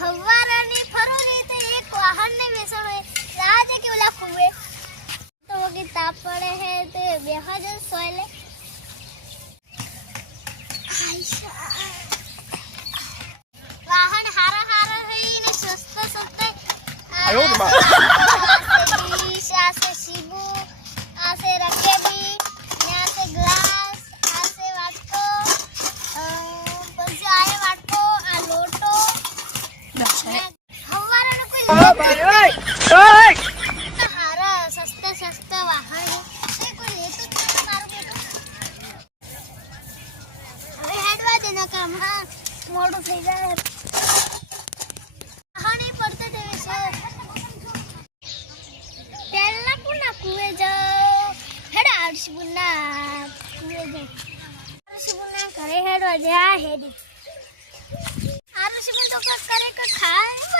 હવારાની ફરોરી તે એક વાહનને બેસાડો. રાજ કે ઓલા કુવે? તો કે તાપ પડે હે તે બેહજ સોયલે. વાહન હારા હારા થઈ ને સસ્તા સસ્તા 哎 મોડું થઈ જાય વાહન ઈ પડતે દેવે છે પહેલા કોના કુવે જાઓ હેડા આરસી બુના કુવે જાઓ ઘરે હેડવા જા હેડી આરસી તો કસ કરે કે ખાય.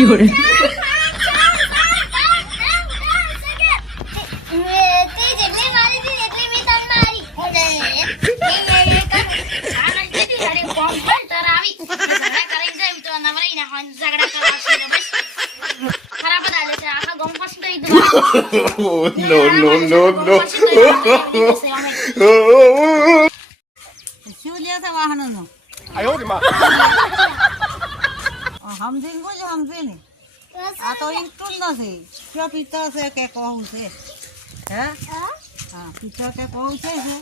有人。no, no, છે વાહનો નો આવ્યો સમજીને કોઈ સમજે ને? આ તો જ નથી. કયો પિત્તર છે કે કહું છે? હે? હા? પિત્તર કે કહું છે હે?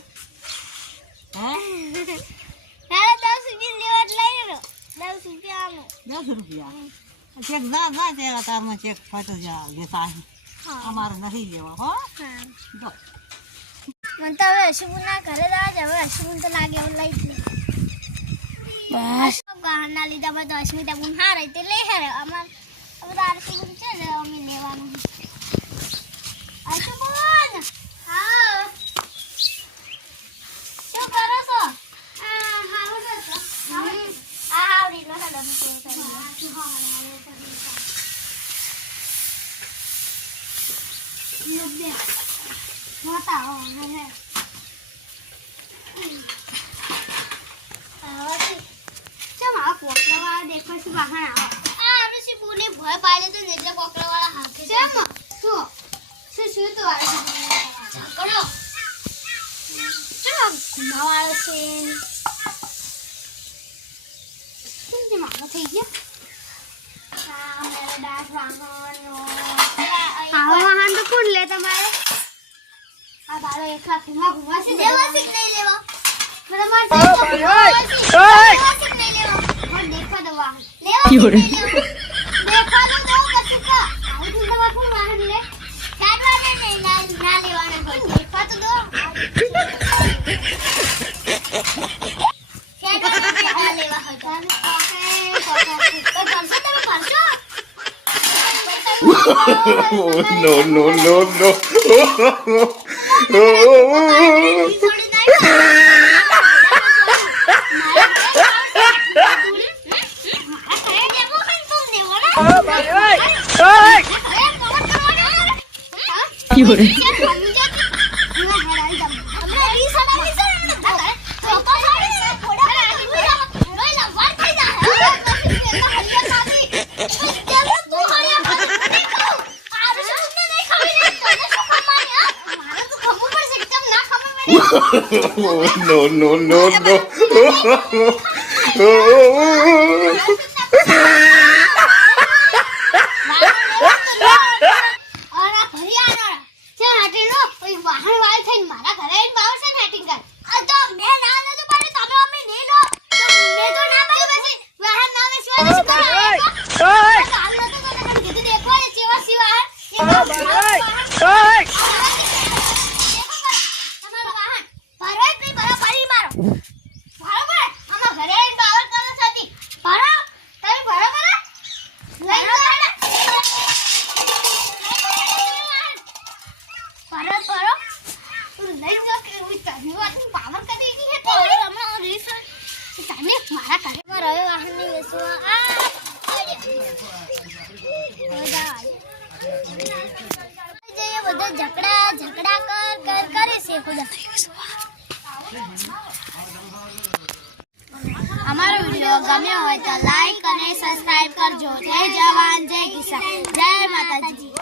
દસ રૂપિયા ચેક જા જા તેરા તારમાં ચેક ફટ જા અમારે નથી લેવા હો? મને તો હવે ઘરે છે હવે અશુભું તો લાગે એવું લઈ બસ. ગહના લીધા બધા અસ્મિતા ગુણ હારે તે લે હારે. અમાર હવે તો અશુભું છે ને અમે લેવાનું અશુભુન! હા. શું કરો છો? આ હા છો આ હાવડી નો હેડો હું કહું મોટા હો હે ચમ આ કોકરાવાળા દેખો છે વાહન આવો? આ આપણે સી ભય પાડે તો એટલે કોકરાવાળા હાથે ચમ શું? શું શું તો આવે છે? કરો ઘુમાવાળો છે. કેમ જે મામો થઈ ગયો? આ મેરો દાસ વાહનો આવો વાહન તો કોણ લે તમારે? આ બારો એકલા ઘુમા ઘુમા છે લેવા છે નહીં લેવા? મને માર લેવા છે નહીં લેવા? મને દેખવા દો તમે કરશો Oh, no, no, no, no. no, no, no, no. અમારો વીડિયો ગમ્યો હોય તો લાઈક અને સબસ્ક્રાઈબ કરજો. જય જવાન જય કિસાન. જય માતાજી.